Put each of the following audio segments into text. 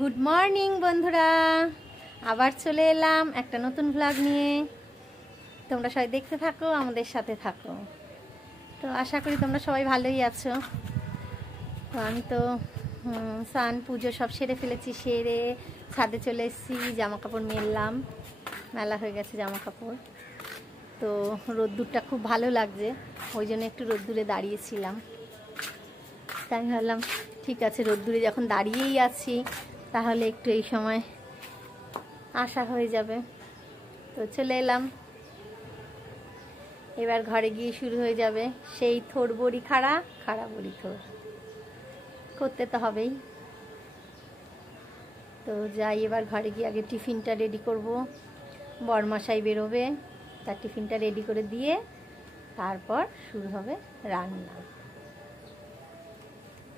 Good morning বন্ধুরা, আবার চলে এলাম একটা নতুন ভ্লগ নিয়ে। তোমরা সবাই দেখতে থাকো, আমাদের সাথে থাকো। তো আশা করি তোমরা সবাই ভালোই আছো। তো আমি তো স্নান পুজো সব সেরে ফেলেছি, সেরে ছাদে চলে এসেছি, জামা কাপড় মেললাম, মেলা হয়ে গেছে জামা কাপড়। তো রোদ্দুরটা খুব ভালো লাগছে, ওই জন্য একটু রোদ্দুরে দাঁড়িয়েছিলাম। তাই আমি ভাবলাম ঠিক আছে, রোদ্দুরে যখন দাঁড়িয়েই আছি তাহলে একটু এই সময় আসা হয়ে যাবে। তো চলে এলাম, এবার ঘরে গিয়ে শুরু হয়ে যাবে সেই থোড় বড়ি খাড়া, খাড়া বড়ি থোড়, করতে তো হবেই। তো যাই, এবার ঘরে গিয়ে আগে টিফিনটা রেডি করব। বরমশাই বেরোবে, তার টিফিনটা রেডি করে দিয়ে তারপর শুরু হবে রান্না।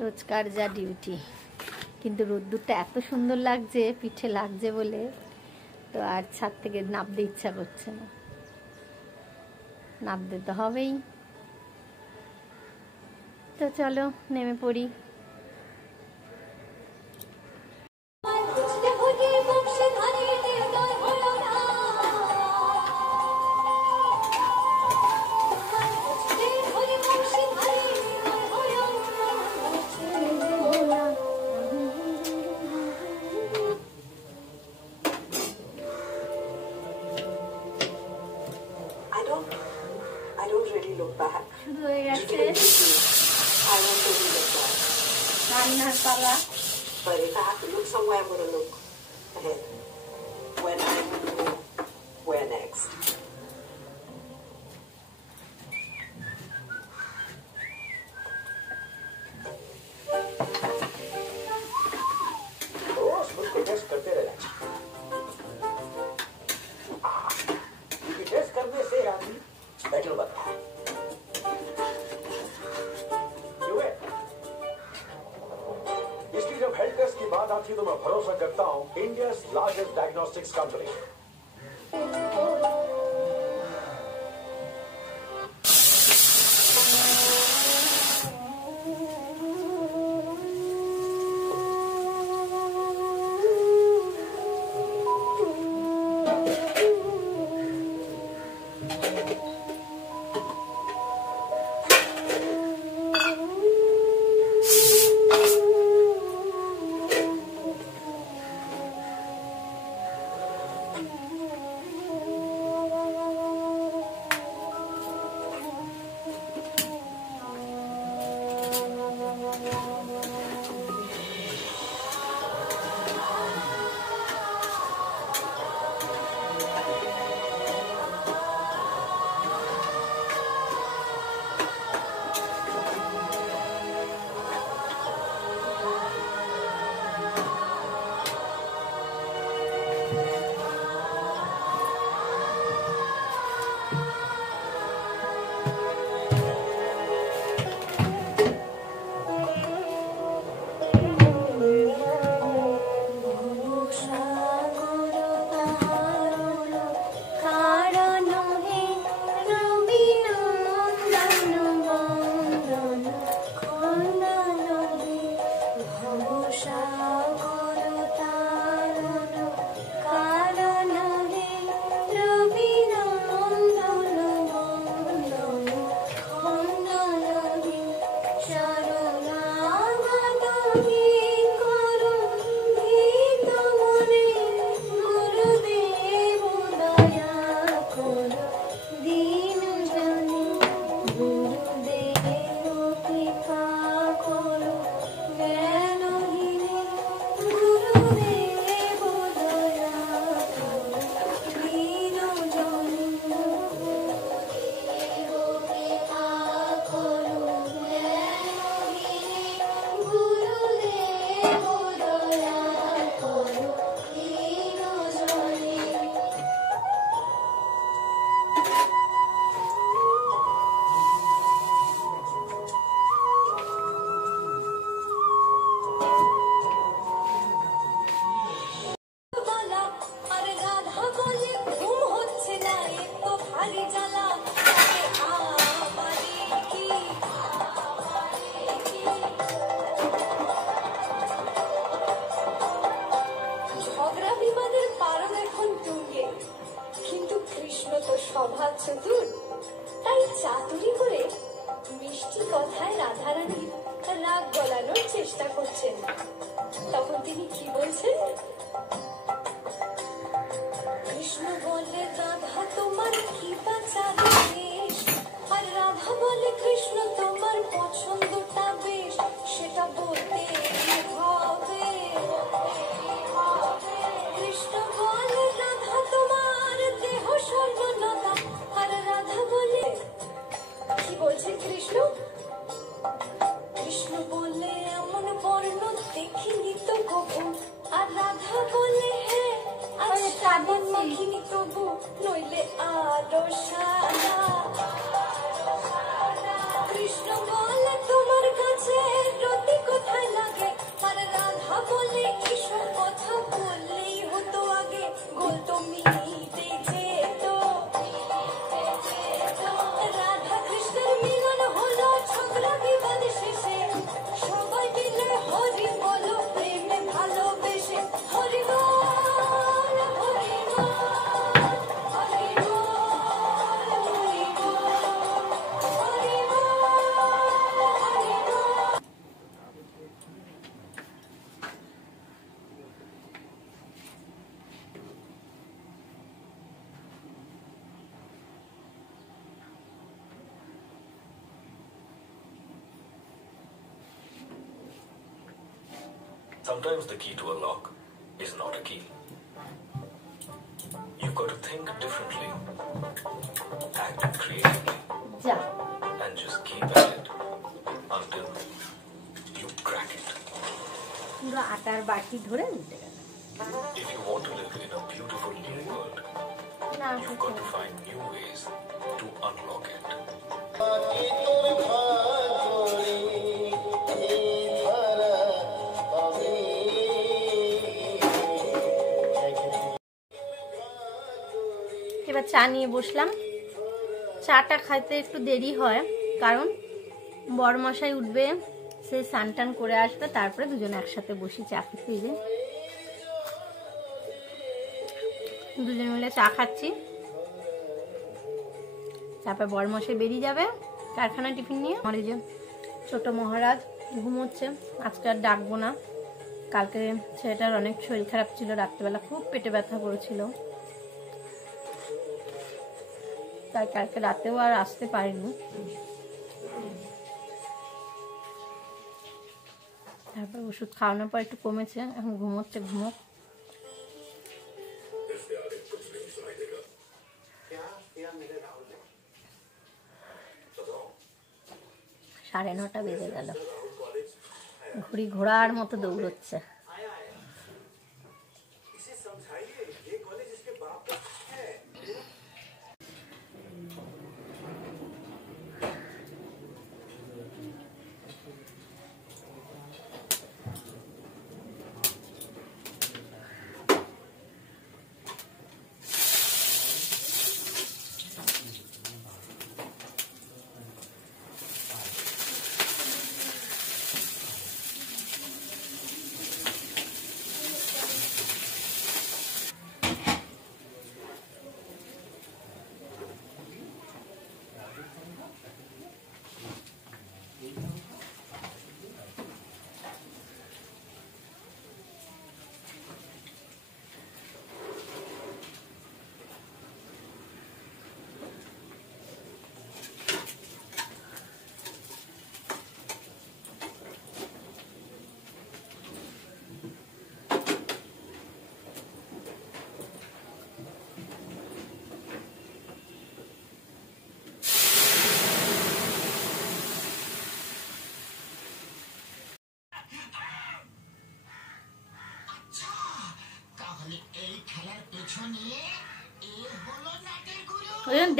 রোজকার যা ডিউটি। কিন্তু রোদ্দুরটা এত সুন্দর লাগছে, পিঠে লাগছে বলে তো আর ছাদ থেকে নামতে ইচ্ছা করছে না, নামতে তো হবেই। তো চলো নেমে পড়ি। I don't really look back. শুরু হয়ে গেছে I want to really look back. রান্নার পালা। But if I have to look somewhere, I'm going to look ahead. When I know where next. रोज मुझको टेस्ट करते रहना। क्योंकि टेस्ट करने से आदमी बेटर बनता है। इसलिए जब हेल्थ टेस्ट की बात आती है तो मैं भरोसा करता हूँ इंडिया लार्जेस्ट डायग्नोस्टिक्स कंपनी। চেষ্টা করছেন, তখন তিনি কি বলছেন? কৃষ্ণ বলে রাধা তোমার কি বাঁচাবে বেশ, আর রাধা বলে কৃষ্ণ তোমার পছন্দটা বেশ, সেটা বলতে হবে। কৃষ্ণ বলে রাধা তোমার দেহ সর্বনাথা, আর রাধা বলে কি বলছে কৃষ্ণ? কৃষ্ণ বলে এমন বর্ণ দেখিনি তো কবু, আর রাধা বলে হ্যাঁ আজ সাদা মাখিনি তবু, নইলে আরো সাদা। কৃষ্ণ বলে তোমার কাছে রতি কোথায় লাগে, আর রাধা বলে এসব কথা বললেই হতো আগে, গোল তো মিটে যেত। রাধা কৃষ্ণের মিলন হলো ঝগড়া বিবাদ শেষে, সবাই মিলে হরি বলো প্রেমে ভালোবেসে। হরি বল হরি বল হরি বল হরি বল হরি বল হরি বল। Sometimes the key to a lock is not a key. You've got to think differently, act creatively, যা and just keep at it until you crack it. পুরো আটার বাটি ধরে নিতে গেল If you want to live in a beautiful new world, না। you've got to find new ways to unlock it. এবার চা নিয়ে বসলাম। চাটা খাইতে একটু দেরি হয়, কারণ বড়মশাই উঠবে, সে স্নান টান করে আসবে, তারপরে দুজনে একসাথে বসি চা খেতে। যে দুজনে মিলে চা খাচ্ছি, তারপর বড়মশাই বেরিয়ে যাবে কারখানা টিফিন নিয়ে। আমার এই যে ছোট মহারাজ ঘুমোচ্ছে, আজকে আর ডাকবো না। কালকে ছেলেটার অনেক শরীর খারাপ ছিল, রাত্রেবেলা খুব পেটে ব্যথা করেছিল, তাই কালকে রাতেও আর আসতে পারিনি। তারপর ওষুধ খাওয়ানোর পর একটু কমেছে, এখন ঘুমোচ্ছে, ঘুমোক। 9:30 বেজে গেল, ঘুড়ি ঘোড়ার মতো দৌড়চ্ছে।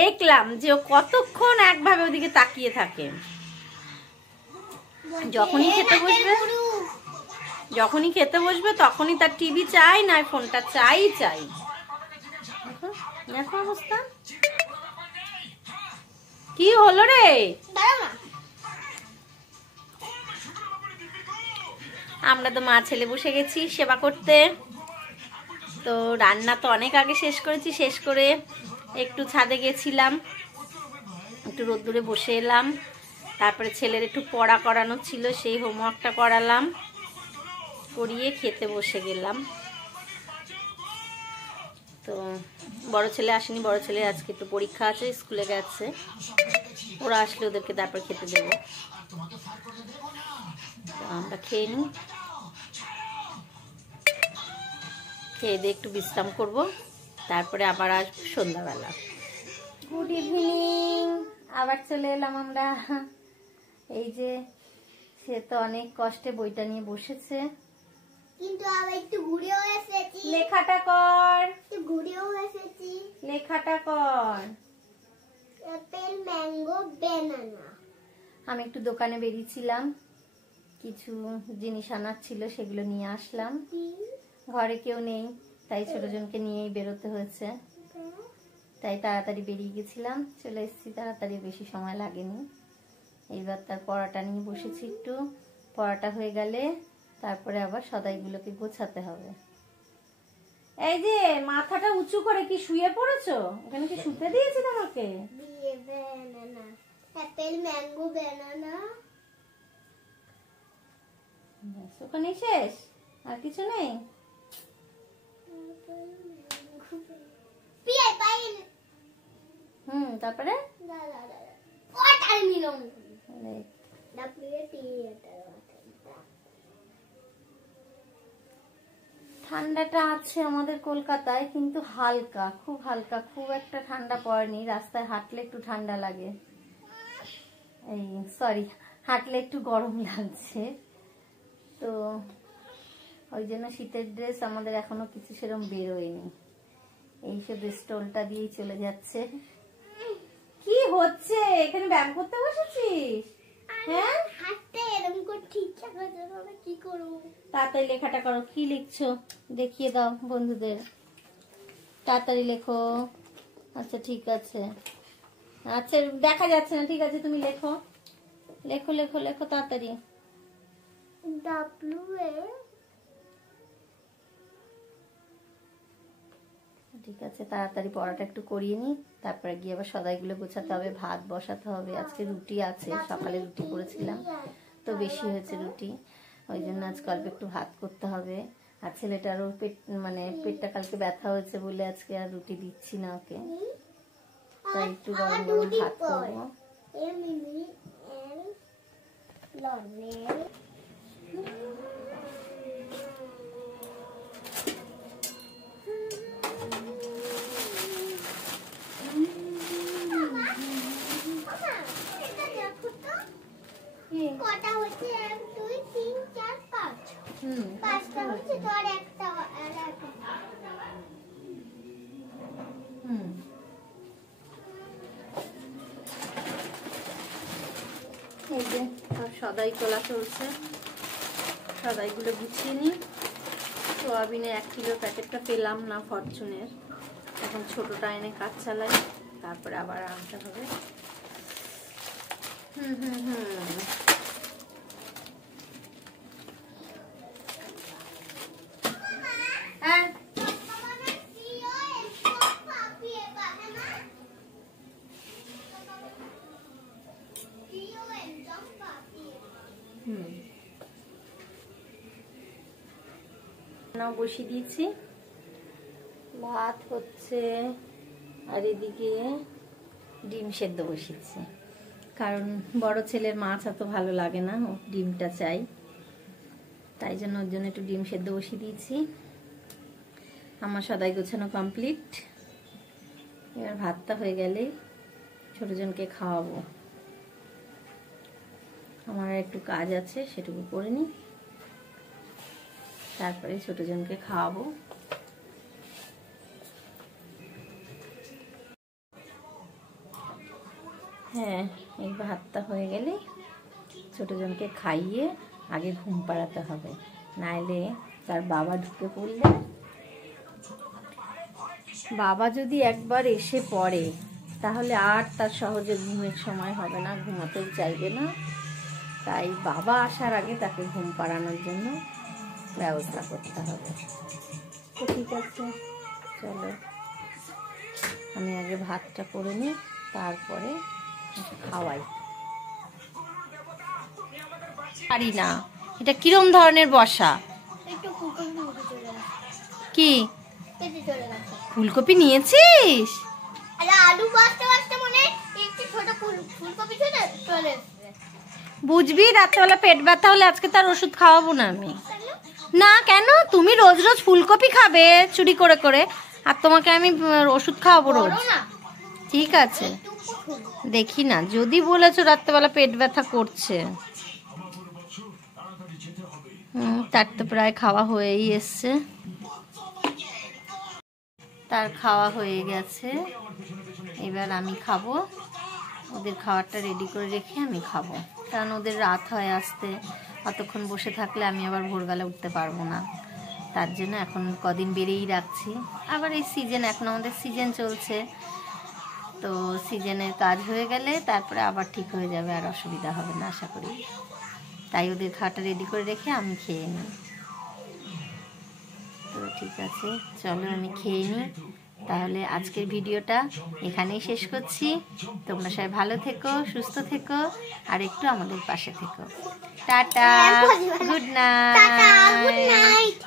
দেখলাম যে ও কতক্ষণ একভাবে ওদিকে তাকিয়ে থাকে। যখনই খেতে বসবে তখনই তার টিভি চাই, না ফোনটা চাই। দেখো অবস্থা কি হলো রে। আমরা তো মা ছেলে বসে গেছি সেবা করতে। তো রান্না তো অনেক আগে শেষ করেছি, শেষ করে একটু ছাদে গেছিলাম, একটু রোদ্দুরে বসে এলাম, তারপরে ছেলের একটু পড়া করানো ছিল, সেই হোমওয়ার্কটা করালাম, করিয়ে খেতে বসে গেলাম। তো বড় ছেলে আসেনি, বড় ছেলে আজকে একটু পরীক্ষা আছে, স্কুলে গেছে। ওরা আসলে ওদেরকে তারপর খেতে দেবো। তো আমরা খেয়ে নিই, খেয়ে দিয়ে একটু বিশ্রাম করব, তারপরে আবার আসবো সন্ধ্যাবেলা। গুড ইভিনিং, আবার চলে এলাম আমরা। এই যে সে তো অনেক কষ্টে বইটা নিয়ে বসেছে, কিন্তু আবার একটু ঘুরেও এসেছি, লেখাটা কর, একটু ঘুরেও এসেছি। লেখাটা কর। Apple, mango, banana. আমি একটু দোকানে বেরিয়েছিলাম, কিছু জিনিস আনার ছিল, সেগুলো নিয়ে আসলাম। ঘরে কেউ নেই, তাই ছোটজনকে নিয়েই বেরোতে হয়েছে, তাই তাড়াতাড়ি বেরিয়ে গেছিলাম, চলে এসেছি তাড়াতাড়ি, বেশি সময় লাগেনি। এইবার তার পড়াটা নিয়ে বসেছি, একটু পড়াটা হয়ে গেলে তারপরে আবার সদাইগুলোকে গোছাতে হবে। এই যে মাথাটা উঁচু করে কি শুয়ে পড়েছো? ওখানে কি শুতে দিয়েছি তোমাকে? Banana, Apple, mango, banana. ওখানেই শেষ, আর কিছু নেই? তারপরে ঠান্ডাটা আছে আমাদের কলকাতায়, কিন্তু হালকা, খুব হালকা, খুব একটা ঠান্ডা পড়েনি। রাস্তায় হাঁটলে একটু ঠান্ডা লাগে, এই সরি, হাঁটলে একটু গরম লাগছে। তো ওই জন্য শীতের ড্রেস আমাদের এখনো কিছু সেরকম বেরোয়নি, এইসব স্টোলটা দিয়েই চলে যাচ্ছে। কি হচ্ছে এখানে? ব্যায়াম করতে বসেছিস? হ্যাঁ, হাতটা এরকম করে ঠিকঠাক হতে হবে, কি করব? তাড়াতাড়ি লেখাটা করো। কি লিখছো দেখিয়ে দাও বন্ধুদের, তাড়াতাড়ি লেখো। আচ্ছা ঠিক আছে, আচ্ছা দেখা যাচ্ছে না, ঠিক আছে তুমি লেখো, লেখো লেখো লেখো তাড়াতাড়ি। ঠিক আছে, তাড়াতাড়ি পড়াটা একটু করিয়ে নি, তারপরে গিয়ে আবার সদাইগুলো গোছাতে হবে, ভাত বসাতে হবে। আজকে রুটি আছে, সকালে রুটি করেছিলাম তো বেশি হয়েছে রুটি, ওই জন্য আজকে অল্প একটু ভাত করতে হবে। আর ছেলেটারও পেট, মানে পেটটা কালকে ব্যথা হয়েছে বলে আজকে আর রুটি দিচ্ছি না ওকে, তাই একটু গরম গরম ভাত করবো। কটা হচ্ছে? 1 2 3 4 5। পাঁচটা হচ্ছে, তো আর একটা আর একটা। এই যে সদাই তোলা চলছে, সদাইগুলো গুছিয়ে নিই। সোয়াবিনের 1 কিলোর প্যাকেটটা পেলাম না ফরচুনের, এখন ছোটটা এনে কাজ চালাই, তারপরে আবার আনতে হবে। হ্যাঁ নাও বসিয়ে দিয়েছি, ভাত হচ্ছে, আর এদিকে ডিম সেদ্ধ বসিয়েছি, কারণ বড় ছেলের মাছ এত ভালো লাগে না, ও ডিমটা চাই, তাই জন্য ওর জন্য একটু ডিম সেদ্ধ বসিয়ে দিয়েছি। আমার সদাই গোছানো কমপ্লিট, এবার ভাতটা হয়ে গেলেই ছোটজনকে খাওয়াবো। আমার একটু কাজ আছে, সেটুকু করে নিই, তারপরে ছোটজনকে খাওয়াবো। হ্যাঁ, এই ভাতটা হয়ে গেলে ছোটজনকে খাইয়ে আগে ঘুম পাড়াতে হবে, নাইলে তার বাবা ঢুকে পড়লে, বাবা যদি একবার এসে পড়ে তাহলে আর তার সহজে ঘুমের সময় হবে না, ঘুমাতেও চাইবে না। তাই বাবা আসার আগে তাকে ঘুম পাড়ানোর জন্য ব্যবস্থা করতে হবে। তো ঠিক আছে, চলো আমি আগে ভাতটা করে নিই, তারপরে খাওয়াই। পারি না। এটা কিরম ধরনের বসা? একটু ফুলকপি মুখে চলে গেছে, কি কেটে চলে গেছে। ফুলকপি নিয়েছিস? আরে আলু ভাজতে ভাজতে মনে হয় একটু ছোট ফুলকপি চলে এসেছে। বুঝবি রাত্রেবেলা পেট ব্যথা হলে আজকে তার ওষুধ খাওয়াবো না আমি। না কেন? তুমি রোজ রোজ ফুলকপি খাবে চুরি করে করে, আর তোমাকে আমি ওষুধ খাওয়াবো রোজ? বড় না, ঠিক আছে, একটু ফুল। দেখি না, যদি বলেছো রাত্রেবেলা পেট ব্যথা করছে। তার তো প্রায় খাওয়া হয়েই এসছে। তার খাওয়া হয়ে গেছে, এবার আমি খাবো। ওদের খাবারটা রেডি করে রেখে আমি খাবো, কারণ ওদের রাত হয় আসতে। অতক্ষণ বসে থাকলে আমি আবার ভোরবেলা উঠতে পারবো না, তার জন্য এখন কদিন বেরিয়েই রাখছি। আবার এই সিজন, এখন আমাদের সিজন চলছে, তো সিজনের কাজ হয়ে গেলে তারপরে আবার ঠিক হয়ে যাবে, আর অসুবিধা হবে না আশা করি। তাই ওদের খাওয়াটা রেডি করে রেখে আমি খেয়ে নিই। তো ঠিক আছে, চলো আমি খেয়ে নিই। তাহলে আজকের ভিডিওটা এখানেই শেষ করছি। তোমরা সবাই ভালো থেকো, সুস্থ থেকো, আর একটু আমাদের পাশে থেকো। Tata, good tata, good night. Night.